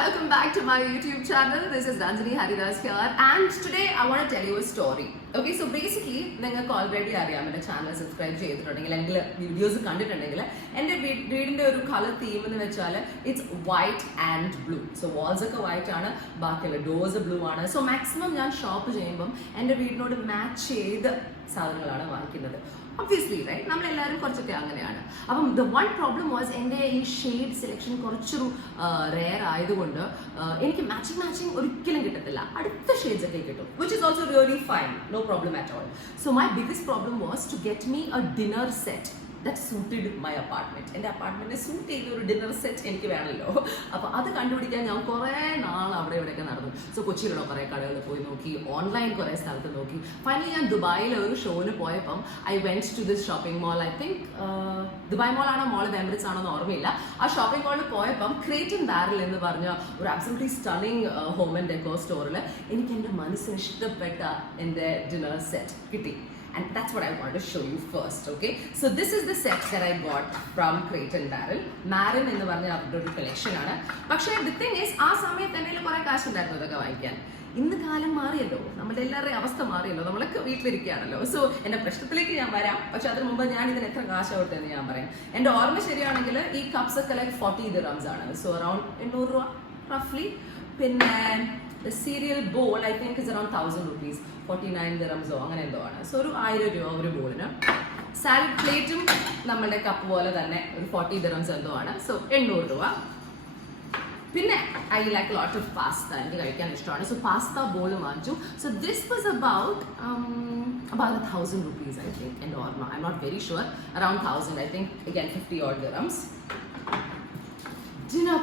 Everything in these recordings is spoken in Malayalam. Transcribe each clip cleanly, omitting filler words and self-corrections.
Welcome back to my YouTube channel. This is Ranjani Haridas here, and today I want to tell you a story. Okay, so basically, നിങ്ങൾക്ക് ഓൾറെഡി അറിയാം എൻ്റെ ചാനൽ സബ്സ്ക്രൈബ് ചെയ്തിട്ടുണ്ടെങ്കിൽ എൻ്റെ വീഡിയോസ് കണ്ടിട്ടുണ്ടെങ്കിൽ എൻ്റെ വീടിൻ്റെ ഒരു കളർ തീം എന്ന് വെച്ചാൽ it's white and blue. So walls ഒക്കെ വൈറ്റ് ആണ്, ബാക്കിയുള്ള ഡോർസ് ബ്ലൂ ആണ്. സോ മാക്സിമം ഞാൻ ഷോപ്പ് ചെയ്യുമ്പം എൻ്റെ വീടിനോട് മാച്ച് ചെയ്ത് സാധനങ്ങളാണ് വാങ്ങിക്കുന്നത്. ഒബ്വിയസ്ലി റൈറ്റ്, നമ്മളെല്ലാവരും കുറച്ചൊക്കെ അങ്ങനെയാണ്. അപ്പം ദ വൺ പ്രോബ്ലം വാസ് എൻ്റെ ഈ ഷെയ്ഡ് സെലക്ഷൻ കുറച്ചൊരു റെയർ ആയതുകൊണ്ട് എനിക്ക് മാച്ചിങ് ഒരിക്കലും കിട്ടത്തില്ല. അടുത്ത ഷെയ്ഡ്സ് ഒക്കെ കിട്ടും, which is also really fine, no problem at all. So my biggest problem was to get me a dinner set that suited my apartment. എൻ്റെ അപ്പാർട്ട്മെന്റിനെ സൂട്ട് ചെയ്ത ഒരു ഡിന്നർ സെറ്റ് എനിക്ക് വേണമല്ലോ. അപ്പോൾ അത് കണ്ടുപിടിക്കാൻ ഞാൻ കുറേ നാൾ അവിടെ ഇവിടെയൊക്കെ നടന്നു. സോ കൊച്ചിയിലുള്ള കുറേ കടകളിൽ പോയി നോക്കി, ഓൺലൈൻ കുറേ സ്ഥലത്ത് നോക്കി. ഫൈനലി ഞാൻ ദുബായിൽ ഒരു ഷോന് പോയപ്പം I went to this shopping mall. I think Dubai മോളാണോ മോൾ എമിറേറ്റ്സ് ആണോ എന്ന് ഓർമ്മയില്ല. ആ ഷോപ്പിംഗ് മോളിൽ പോയപ്പം ക്രേറ്റ് ആൻഡ് ബാരൽ എന്ന് പറഞ്ഞ ഒരു absolutely stunning home and decor സ്റ്റോറിൽ എനിക്ക് എൻ്റെ മനസ്സിന് ഇഷ്ടപ്പെട്ട എൻ്റെ ഡിന്നർ സെറ്റ് കിട്ടി. And that's what I want to show you first, okay? So this is the set that I got from Crate and Barrel. Marin എന്ന് പറഞ്ഞ അവരുടെ ഒരു കളക്ഷൻ ആണ്. പക്ഷേ the thing is, ആ സമയത്ത് എൻ്റെ കുറേ കാശ് ഉണ്ടായിരുന്നു അതൊക്കെ വാങ്ങിക്കാൻ. ഇന്ന് കാലം മാറിയല്ലോ, നമ്മുടെ എല്ലാവരുടെയും അവസ്ഥ മാറിയല്ലോ, നമ്മളൊക്കെ വീട്ടിലിരിക്കുകയാണല്ലോ. സോ എൻ്റെ പ്രശ്നത്തിലേക്ക് ഞാൻ വരാം. പക്ഷെ അതിന് മുമ്പ് ഞാൻ ഇതിന് എത്ര കാശ് കൊടുത്തെന്ന് ഞാൻ പറയാം. എൻ്റെ ഓർമ്മ ശരിയാണെങ്കിൽ ഈ കപ്സ് ഒക്കെ ലൈക്ക് 40 dirhams ആണ്. സോ അറൌണ്ട് 800 രൂപ റഫ്ലി. പിന്നെ the cereal bowl I think is around 1000 rupees, 49 dirhams അങ്ങനെ എന്തോ ആണ്. സോ ഒരു 1000 രൂപ ഒരു ബോളിന്. സാലഡ് പ്ലേറ്റും നമ്മളുടെ കപ്പ് പോലെ തന്നെ ഒരു 40 dirhams എന്തോ ആണ്. സോ 800 രൂപ. പിന്നെ I like lot of pasta, എനിക്ക് കഴിക്കാൻ ഇഷ്ടമാണ്. സോ പാസ്ത ബോൾ വാങ്ങിച്ചു. So this was about 1000 rupees I think, എൻ്റെ ഓർമ്മ. I'm not very sure, around 1000 I think, again 50 odd dirhams. Dinner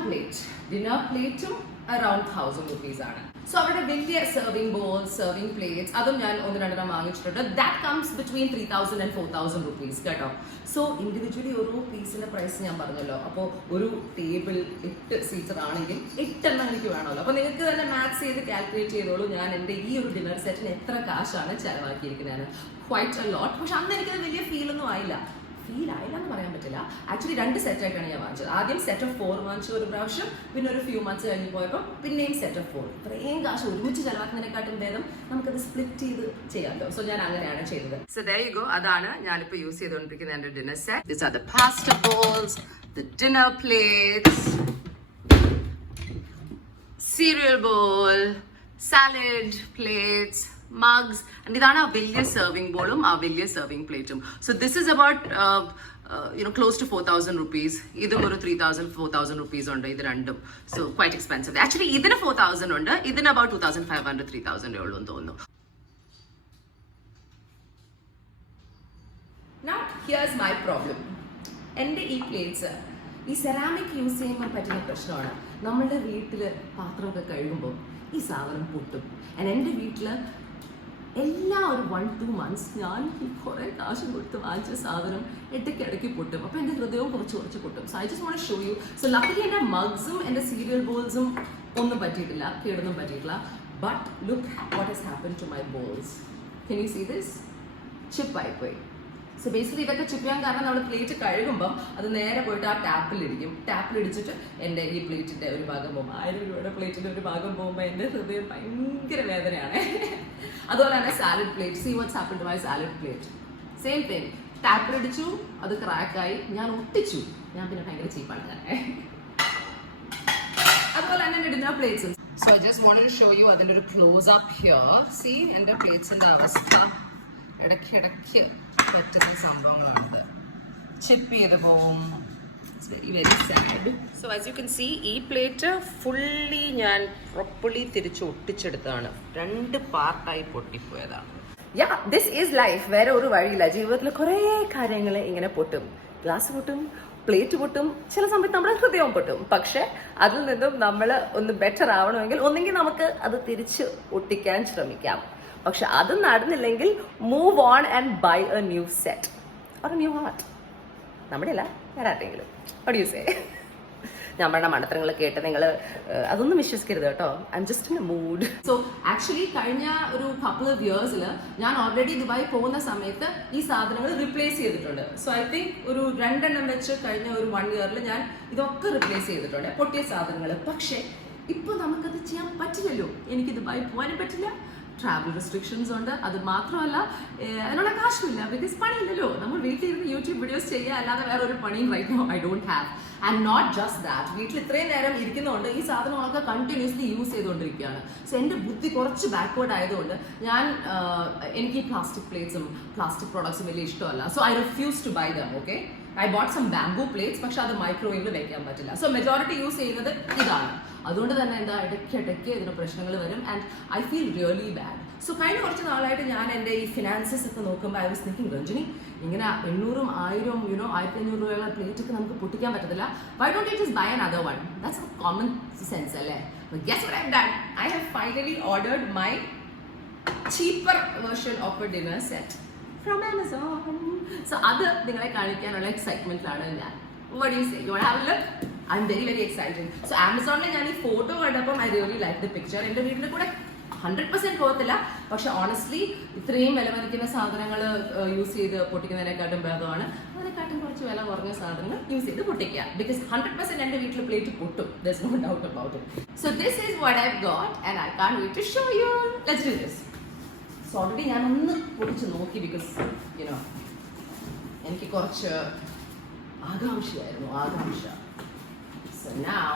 പ്ലേറ്റും around 1000 rupees ആണ്. സോ അവിടെ വലിയ സെർവിംഗ് ബോൾസ്, സെർവിംഗ് പ്ലേറ്റ്സ് അതും ഞാൻ 1-2 വാങ്ങിച്ചിട്ടുണ്ട്. That comes between 3000 and 4000 rupees കേട്ടോ. സോ ഇൻഡിവിജ്വലി ഓരോ പീസിന്റെ പ്രൈസ് ഞാൻ പറഞ്ഞല്ലോ. അപ്പോൾ ഒരു ടേബിൾ 8 സീറ്റർ ആണെങ്കിൽ 8 എണ്ണം എനിക്ക് വേണമല്ലോ. അപ്പോൾ നിങ്ങൾക്ക് തന്നെ മാത്സ് ചെയ്ത് കാൽക്കുലേറ്റ് ചെയ്തോളൂ ഞാൻ എൻ്റെ ഈ ഒരു ഡിന്നർ സെറ്റിന് എത്ര കാശാണ് ചിലവാക്കിയിരിക്കുന്നത്. Quite a lot. പക്ഷെ അന്ന് എനിക്കത് വലിയ ഫീലൊന്നും ആയില്ല എന്ന് പറയാൻ പറ്റില്ല. ആക്ച്വലി 2 സെറ്റായിട്ടാണ് ഞാൻ വാങ്ങിച്ചത്. ആദ്യം സെറ്റ് ഓഫ് 4 വാങ്ങിച്ചു ഒരു പ്രാവശ്യം, പിന്നെ ഒരു ഫ്യൂ മന്ത്സ് കഴിഞ്ഞ് പോയപ്പോൾ പിന്നെയും സെറ്റ് ഓഫ് 4. ഇത്രയും കാശ് ഒരുമിച്ച് ചെലവാക്കുന്നതിനെക്കാട്ടും ഭേദം നമുക്കത് സ്പ്ലിറ്റ് ചെയ്ത് ചെയ്യാമല്ലോ. സോ ഞാൻ അങ്ങനെയാണ് ചെയ്തത്. സോ there you go, അതാണ് ഞാനിപ്പോൾ യൂസ് ചെയ്തുകൊണ്ടിരിക്കുന്ന എൻ്റെ dinner set. These are the pasta bowls, the dinner plates, cereal bowl, salad plates, mugs, and ഇതാണ് ആ വലിയ സെർവിംഗ് ബോളും ആ വലിയ സെർവിംഗ് പ്ലേറ്റും. So this is about close to 4000 rupees. ഇതും ഒരു 3000-4000 rupees ഉണ്ട് ഇത് രണ്ടും. So quite expensive. ആക്ച്വലി ഇതിന് 4000 ഉണ്ട്, ഇതിന് about 2500-3000 ഉള്ളൂ എന്ന് തോന്നുന്നു. Now here's my problem. എൻ്റെ ഈ പ്ലേറ്റ്സ് ഈ സെറാമിക് യൂസ് ചെയ്യുമ്പോൾ പറ്റുന്ന പ്രശ്നമാണ്. നമ്മളുടെ വീട്ടിൽ പാത്രമൊക്കെ കഴുകുമ്പോൾ ഈ സാധനം പൊട്ടും. എൻ്റെ വീട്ടിൽ എല്ലാ ഒരു 1-2 months ഞാൻ ഈ കുറേ കാശ് കൊടുത്ത് വാങ്ങിച്ച സാധനം ഇടയ്ക്കിടയ്ക്ക് പൊട്ടും. അപ്പോൾ എൻ്റെ ഹൃദയവും കുറച്ച് പൊട്ടും. So I just want to show you. So luckily എൻ്റെ മഗ്സും എൻ്റെ സീരിയൽ ബോൾസും ഒന്നും പറ്റിയിട്ടില്ല, കേടൊന്നും പറ്റിയിട്ടില്ല. But look what has happen to my bowls. Can you see this? ചിപ്പായിപ്പോയി. സോ ബേസിക്കലി ഇതൊക്കെ ചിപ്പ് ചെയ്യാൻ കാരണം നമ്മൾ പ്ലേറ്റ് കഴുകുമ്പം അത് നേരെ പോയിട്ട് ആ ടാപ്പിലിടിക്കും. ടാപ്പിലിടിച്ചിട്ട് എൻ്റെ ഈ പ്ലേറ്റിൻ്റെ ഒരു ഭാഗം പോകുമ്പോൾ 1000 രൂപയുടെ പ്ലേറ്റിൻ്റെ ഒരു ഭാഗം പോകുമ്പോൾ എൻ്റെ ഹൃദയം ഭയങ്കര വേദനയാണ്. അതുപോലെ തന്നെ salad plate. See what's happen to my salad plate. Same thing, ടാപ്പിലിടിച്ചു, അത് ക്രാക്കായി, ഞാൻ ഒട്ടിച്ചു. ഞാൻ പിന്നെ ഭയങ്കര ചീപ്പാണ് ഞാൻ. അതുപോലെ തന്നെ എൻ്റെ ഡിന്നർ പ്ലേറ്റ്സും. So I just wanted to show you അതിൻ്റെ ഒരു ക്ലോസ് അപ്പ് ഹിയർ. സീ എൻ്റെ പ്ലേറ്റ്സിൻ്റെ അവസ്ഥ. ഇടയ്ക്കിടയ്ക്ക് പറ്റുന്ന സംഭവങ്ങളാണിത്. ചിപ്പ് ചെയ്ത് പോവും. It's very very sad. So as you can see ഈ പ്ലേറ്റ് ഫുള്ളി ഞാൻ പ്രോപ്പർലി തിരിച്ച് ഒട്ടിച്ചെടുത്താണ്. 2 പാർട്ടായി പൊട്ടിപ്പോയതാണ്. Yeah, this is life. വേറെ ഒരു വഴിയില്ല. ജീവിതത്തിൽ കുറേ കാര്യങ്ങൾ ഇങ്ങനെ പൊട്ടും. ഗ്ലാസ് പൊട്ടും, പ്ലേറ്റ് പൊട്ടും, ചില സമയത്ത് നമ്മുടെ ഹൃദയം പൊട്ടും. പക്ഷെ അതിൽ നിന്നും നമ്മൾ ഒന്ന് ബെറ്റർ ആവണമെങ്കിൽ ഒന്നെങ്കിൽ നമുക്ക് അത് തിരിച്ച് ഒട്ടിക്കാൻ ശ്രമിക്കാം. പക്ഷെ അത് നടന്നില്ലെങ്കിൽ move on and buy a new set or a new heart. നമ്മുടെ അല്ല, വേറെ ആരെങ്കിലും. What do you say? ഞാൻ പറഞ്ഞ മണ്ടത്തരങ്ങൾ കേട്ട് നിങ്ങൾ അതൊന്നും വിശ്വസിക്കരുത് കേട്ടോ. I am just in a mood. So actually കഴിഞ്ഞ ഒരു കപ്പിൾ ഓഫ് ഇയേഴ്സിൽ ഞാൻ ഓൾറെഡി ദുബായി പോകുന്ന സമയത്ത് ഈ സാധനങ്ങൾ റിപ്ലേസ് ചെയ്തിട്ടുണ്ട്. സോ ഐ തിങ്ക് ഒരു 2 എണ്ണം വെച്ച് കഴിഞ്ഞ ഒരു 1 yearൽ ഞാൻ ഇതൊക്കെ റിപ്ലേസ് ചെയ്തിട്ടുണ്ട്, പൊട്ടിയ സാധനങ്ങൾ. പക്ഷേ ഇപ്പോൾ നമുക്കത് ചെയ്യാൻ പറ്റില്ലല്ലോ. എനിക്ക് ദുബായി പോകാനും പറ്റില്ല, ട്രാവൽ റെസ്ട്രിക്ഷൻസ് ഉണ്ട്. അത് മാത്രമല്ല അതിനുള്ള കാശുമില്ല, ബിക്കോസ് പണിയില്ലല്ലോ. നമ്മൾ വീട്ടിലിരുന്ന് യൂട്യൂബ് വീഡിയോസ് ചെയ്യുക അല്ലാതെ വേറെ ഒരു പണിയും right now I don't have. And not just that, വീട്ടിൽ ഇത്രയും നേരം ഇരിക്കുന്നതുകൊണ്ട് ഈ സാധനങ്ങളൊക്കെ കണ്ടിന്യൂസ്ലി യൂസ് ചെയ്തുകൊണ്ടിരിക്കുകയാണ്. സോ എൻ്റെ ബുദ്ധി കുറച്ച് ബാക്ക്വേർഡ് ആയതുകൊണ്ട് എനിക്ക് പ്ലാസ്റ്റിക് പ്ലേറ്റ്സും പ്ലാസ്റ്റിക് പ്രോഡക്ട്സും വലിയ ഇഷ്ടമല്ല. So I refuse to buy them. Okay, I bought some bamboo plates, പക്ഷെ അത് മൈക്രോവേവിൽ വെക്കാൻ പറ്റില്ല. സോ മെജോറിറ്റി യൂസ് ചെയ്യുന്നത് ഇതാണ്. അതുകൊണ്ട് തന്നെ എന്താ ഇടയ്ക്കിടയ്ക്ക് ഇതിന് പ്രശ്നങ്ങൾ വരും and I feel really bad. So കഴിഞ്ഞ കുറച്ച് നാളായിട്ട് ഞാൻ എൻ്റെ ഈ ഫിനാൻസസ് ഒക്കെ നോക്കുമ്പോൾ ഐ വാസ് തിങ്കിങ്, രഞ്ജിനി ഇങ്ങനെ 800, 1000, 1500 രൂപയുള്ള പ്ലേറ്റ് ഒക്കെ നമുക്ക് പൊട്ടിക്കാൻ പറ്റത്തില്ല. Why don't you just buy another one? That's a common sense അല്ലേ? But guess what I've done? I have finally ordered my cheaper version of a dinner set from Amazon. So അത് നിങ്ങളെ കാണിക്കാനുള്ള എക്സൈറ്റ്മെന്റിലാണ് ഞാൻ. What do you say? You want to have a look? I'm very very excited. So Amazonൽ ഞാൻ ഈ ഫോട്ടോ കണ്ടപ്പോൾ I really like the picture. എൻ്റെ വീടിൻ്റെ കൂടെ 100% പോകത്തില്ല, പക്ഷെ ഓണസ്റ്റ്ലി ഇത്രയും വില മതിക്കുന്ന സാധനങ്ങൾ യൂസ് ചെയ്ത് പൊട്ടിക്കുന്നതിനെക്കാട്ടും ഭേദമാണ് അതിനെക്കാട്ടും കുറച്ച് വില കുറഞ്ഞ സാധനങ്ങൾ യൂസ് ചെയ്ത് പൊട്ടിക്കുക. ബിക്കോസ് 100% എൻ്റെ വീട്ടിൽ പ്ലേറ്റ് പൊട്ടും. There's no doubt about it. So this is what I've got and I can't wait to show you. Let's do this. So already ഞാൻ ഒന്ന് പൊടിച്ച് നോക്കി, ബിക്കോസ് എനിക്ക് കുറച്ച് ആകാംക്ഷ. So now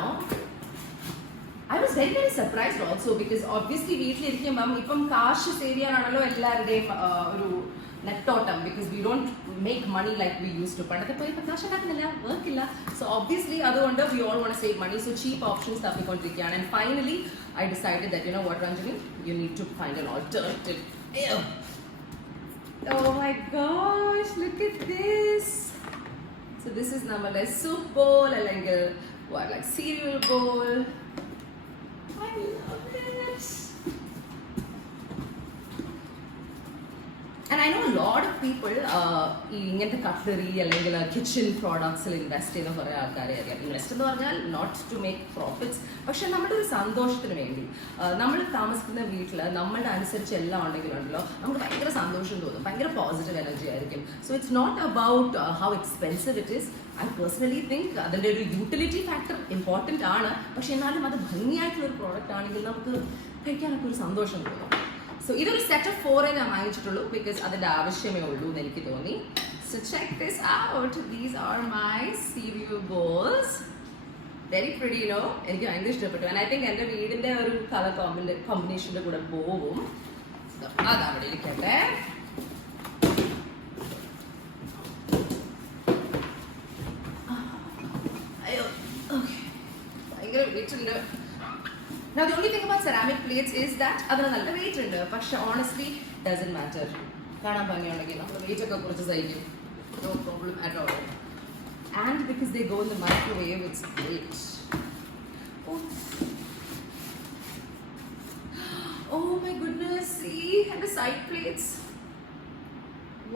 I was very very surprised also because obviously വീട്ടിലിരിക്കുമ്പം ഇപ്പം കാശ് സേവ് ചെയ്യാനാണല്ലോ എല്ലാവരുടെയും ഒരു നെട്ടോട്ടം, because we don't make money like we used to. പണ്ടത്തെ പോയി ഇപ്പം കാശ് ഉണ്ടാക്കുന്നില്ല, വർക്കില്ല. So obviously അതുകൊണ്ട് we all want to save money. So cheap options തപ്പിക്കൊണ്ടിരിക്കുകയാണ്. And finally I decided that, you know what Ranjani, you need to find an alternative. Oh my gosh, look at this. So this is നമ്മളുടെ soup bowl അല്ലെങ്കിൽ what, like cereal bowl. I love it. And I know a lot of people ഇങ്ങനത്തെ കട്ട്ലറി അല്ലെങ്കിൽ കിച്ചൺ പ്രോഡക്ട്സിൽ ഇൻവെസ്റ്റ് ചെയ്യുന്ന കുറേ ആൾക്കാരെ അറിയാം. ഇൻവെസ്റ്റ് എന്ന് പറഞ്ഞാൽ നോട്ട് ടു മേക്ക് പ്രോഫിറ്റ്സ്, പക്ഷെ നമ്മുടെ ഒരു സന്തോഷത്തിന് വേണ്ടി. നമ്മൾ താമസിക്കുന്ന വീട്ടിൽ നമ്മളുടെ അനുസരിച്ച് എല്ലാം ഉണ്ടെങ്കിലുണ്ടല്ലോ നമുക്ക് ഭയങ്കര സന്തോഷം തോന്നും, ഭയങ്കര പോസിറ്റീവ് എനർജി ആയിരിക്കും. So it's not about how expensive it is. I personally think അതിൻ്റെ ഒരു യൂട്ടിലിറ്റി ഫാക്ടർ ഇമ്പോർട്ടൻ്റ് ആണ്, പക്ഷെ എന്നാലും അത് ഭംഗിയായിട്ടുള്ള ഒരു പ്രോഡക്റ്റ് ആണെങ്കിൽ നമുക്ക് കഴിക്കാനൊക്കെ ഒരു സന്തോഷം തോന്നും. സോ ഇതൊരു സെറ്റ് ഓഫ് 4 ഞാൻ വാങ്ങിച്ചിട്ടുള്ളൂ, ബിക്കോസ് അതിൻ്റെ ആവശ്യമേ ഉള്ളൂ എന്ന് എനിക്ക് തോന്നി. So check this out. These are my cereal bowls. Very pretty, no? എനിക്ക് ഭയങ്കര ഇഷ്ടപ്പെട്ടു. ആൻഡ് ഐ തിങ്ക് എൻ്റെ വീടിൻ്റെ ഒരു കളർ കോമ്പിനേഷൻ്റെ കൂടെ പോവും. അതവിടെ ഇരിക്കട്ടെ. അയ്യോ, ഓക്കെ, ഭയങ്കര വെയിറ്റുണ്ട്. Now the only thing about ceramic plates is that അതിന് നല്ല വെയിറ്റ് ഉണ്ട്, പക്ഷെ honestly doesn't matter. കാണാൻ ഭംഗിയുണ്ടെങ്കിൽ നമ്മൾ വെയിറ്റ് ഒക്കെ കുറച്ച് സഹിക്കും, no problem at all. And because they go in the microwave, it's great. Oh my goodness, see, and the side plates.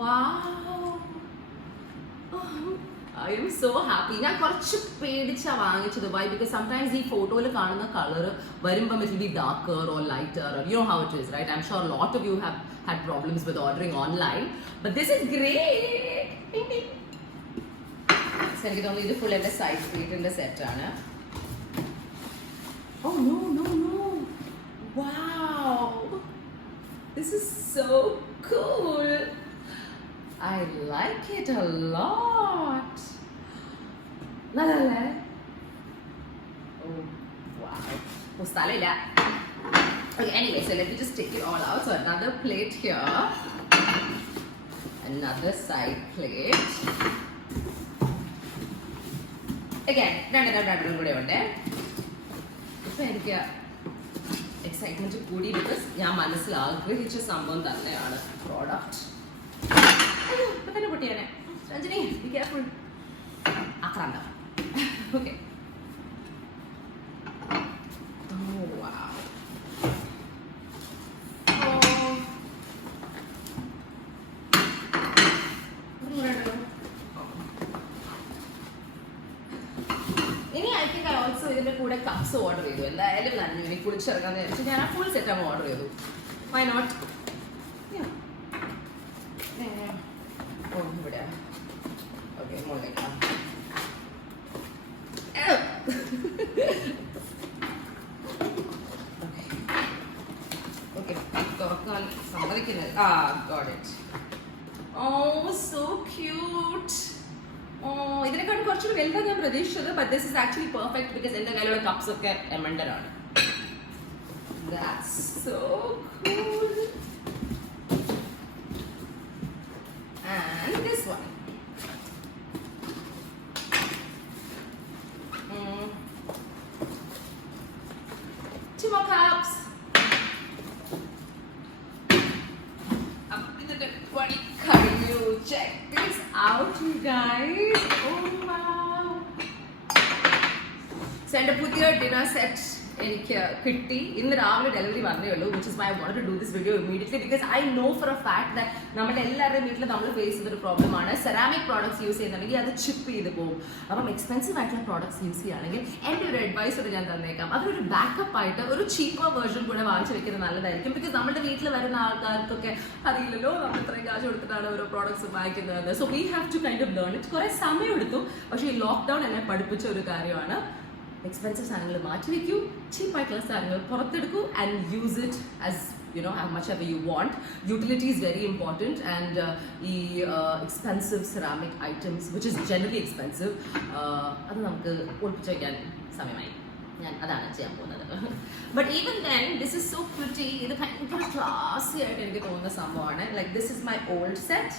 Wow. I am so happy. ഞാൻ കുറച്ച് പേടിച്ചാണ് വാങ്ങിച്ചത്. Why? Because sometimes ഈ ഫോട്ടോയിൽ കാണുന്ന കളർ വരുമ്പം it will be darker or lighter, or you know how it is, right? I'm sure a lot of you have had problems with ordering online, but this is great. So എനിക്ക് തോന്നുന്നു ഇത് ഫുൾ എൻ്റെ സൈഡ് പ്ലേറ്റിൻ്റെ സെറ്റാണ്. Oh no no no! Wow! This is so cool. I like it a lot. Nalala. Oh wow. Mustalila. Okay, anyway, so let me just take it all out. So another plate here. Another side plate. Again, രണ്ടെണ്ണം കൂടെ ഉണ്ട്. ഇപ്പൊ എനിക്ക് എക്സൈറ്റ്മെന്റ് കൂടി, ബിക്കോസ് ഞാൻ മനസ്സിൽ ആഗ്രഹിച്ച സംഭവം തന്നെയാണ് പ്രോഡക്റ്റ്. അയ്യോ, ഇപ്പൊ തന്നെ പൊട്ടിയാനെ. Ranjani, be careful. ആക്രാന്ത. ഓക്കെ. Oh wow. ഇനി ഐ തിങ്ക് ഐ ഓൾസോ ഇതിന്റെ കൂടെ കപ്സ് ഓർഡർ ചെയ്തു. എന്തായാലും നന്ദി, ഇനി കുളിച്ചിറങ്ങാന്ന് വെച്ചാൽ ഞാൻ ആ ഫുൾ സെറ്റ് അങ്ങ് ഓർഡർ ചെയ്തു. Why not? ഇവിടെ ഓക്കെ, മുകളിലേക്കാം. got it. Oh, so cute. Oh, ഇതിനെക്കാളും കുറച്ചുകൂടി വലുതാണ് ഞാൻ പ്രതീക്ഷിച്ചത്, but this is actually perfect because എൻ്റെ കയ്യിലുള്ള കപ്സ് ഒക്കെ എമണ്ടർ ആണ്. That's so cool. And this one. Two more cups. Check this out, you guys. Oh wow. So and a dinner set എനിക്ക് കിട്ടി. ഇന്ന് രാവിലെ ഡെലിവറി വന്നേ ഉള്ളൂ, which is why I wanted to do this video immediately because I know for a fact that നമ്മുടെ എല്ലാവരുടെയും വീട്ടിൽ നമ്മൾ ഫേസ് ചെയ്തൊരു പ്രോബ്ലമാണ് സെറാമിക് പ്രോഡക്ട്സ് യൂസ് ചെയ്യുന്നുണ്ടെങ്കിൽ അത് ചിപ്പ് ചെയ്ത് പോകും. അപ്പം എക്സ്പെൻസീവ് ആയിട്ടുള്ള പ്രോഡക്ട്സ് യൂസ് ചെയ്യുകയാണെങ്കിൽ എൻ്റെ ഒരു അഡ്വൈസ് ഒരു ഞാൻ തന്നേക്കാം, അതൊരു ബാക്കപ്പ് ആയിട്ട് ഒരു ചീപ്പർ വേർഷൻ കൂടെ വാങ്ങിച്ചു വെക്കുന്നത് നല്ലതായിരിക്കും. ബിക്കോസ് നമ്മുടെ വീട്ടിൽ വരുന്ന ആൾക്കാർക്കൊക്കെ അറിയില്ലല്ലോ നമ്മൾ ഇത്രയും കാശ് കൊടുത്തിട്ടാണ് ഓരോ പ്രോഡക്ട്സ് വാങ്ങിക്കുന്നത്. So we have to kind of learn it. കുറേ സമയം എടുത്തു, പക്ഷേ ഈ ലോക്ക്ഡൗൺ എന്നെ പഠിപ്പിച്ച ഒരു കാര്യമാണ് എക്സ്പെൻസീവ് സാധനങ്ങൾ മാറ്റി വയ്ക്കൂ, ചീപ്പായിട്ടുള്ള സാധനങ്ങൾ പുറത്തെടുക്കൂ and use it as how much ever you want. Utility is very important, and expensive ceramic items, which is generally expensive, അത് നമുക്ക് ഒളിപ്പിച്ച് വയ്ക്കാൻ സമയമായി. ഞാൻ അതാണ് ചെയ്യാൻ പോകുന്നത്. But even then, this is so pretty. ഇത് ഭയങ്കര ക്ലാസി ആയിട്ട് എനിക്ക് തോന്നുന്ന സംഭവമാണ്. Like this is my old set.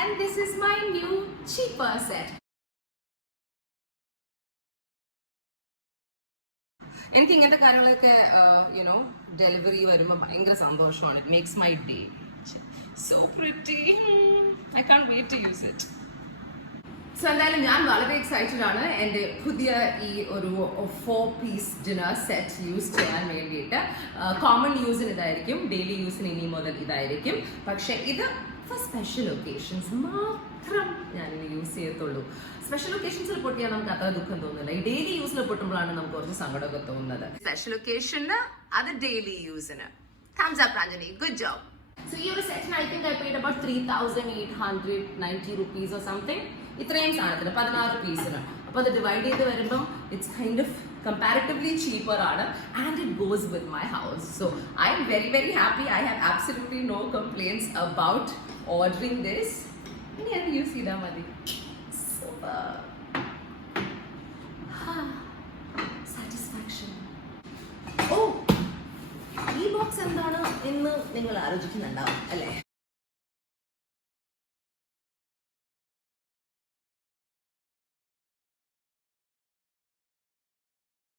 And this is my new cheaper set. എനിക്ക് ഇങ്ങനത്തെ കാര്യങ്ങളൊക്കെ ഡെലിവറി വരുമ്പോൾ ഭയങ്കര സന്തോഷമാണ്. It makes my day. So pretty. I can't wait to use it. So എന്തായാലും ഞാൻ വളരെ എക്സൈറ്റഡ് ആണ് എൻ്റെ പുതിയ ഈ ഒരു 4-piece ഡിന്നർ സെറ്റ് യൂസ് ചെയ്യാൻ വേണ്ടിയിട്ട്. കോമൺ യൂസിന് ഇതായിരിക്കും, ഡെയിലി യൂസിന് ഇനി മുതൽ ഇതായിരിക്കും. പക്ഷേ ഇത് ഫോർ സ്പെഷ്യൽ ഒക്കേഷൻസ് മാത്രം ഞാനിത് യൂസ് ചെയ്യത്തുള്ളൂ. സ്പെഷ്യൽ ഒക്കേഷൻസിൽ പൊട്ടിയാൽ നമുക്ക് അത്ര ദുഃഖം തോന്നുന്നില്ല. ഈ ഡെയിലി യൂസിൽ പൊട്ടുമ്പോഴാണ് നമുക്ക് കുറച്ച് സങ്കടമൊക്കെ തോന്നുന്നത്. സ്പെഷ്യൽ ഒക്കേഷന്, അത് ഡെയിലി യൂസിന്. Thumbs up, Ranjani. Good job. So ഈ ഒരു സെറ്റിന് I think I paid about 3,890 rupees or something. ഇത്രയും സാധനത്തിന് 16 പീസിന്. അപ്പോൾ അത് ഡിവൈഡ് ചെയ്ത് വരുമ്പം it's kind of comparatively cheaper ആണ്, and it goes with my house. So I'm very very happy. I have absolutely no complaints about ordering this. ഇനി അത് യൂസ് ചെയ്താൽ മതി. സാറ്റിസ്ഫാക്ഷൻ. ഓ, ഈ ബോക്സ് എന്താണ് എന്ന് നിങ്ങൾ ആലോചിക്കുന്നുണ്ടാവും അല്ലേ?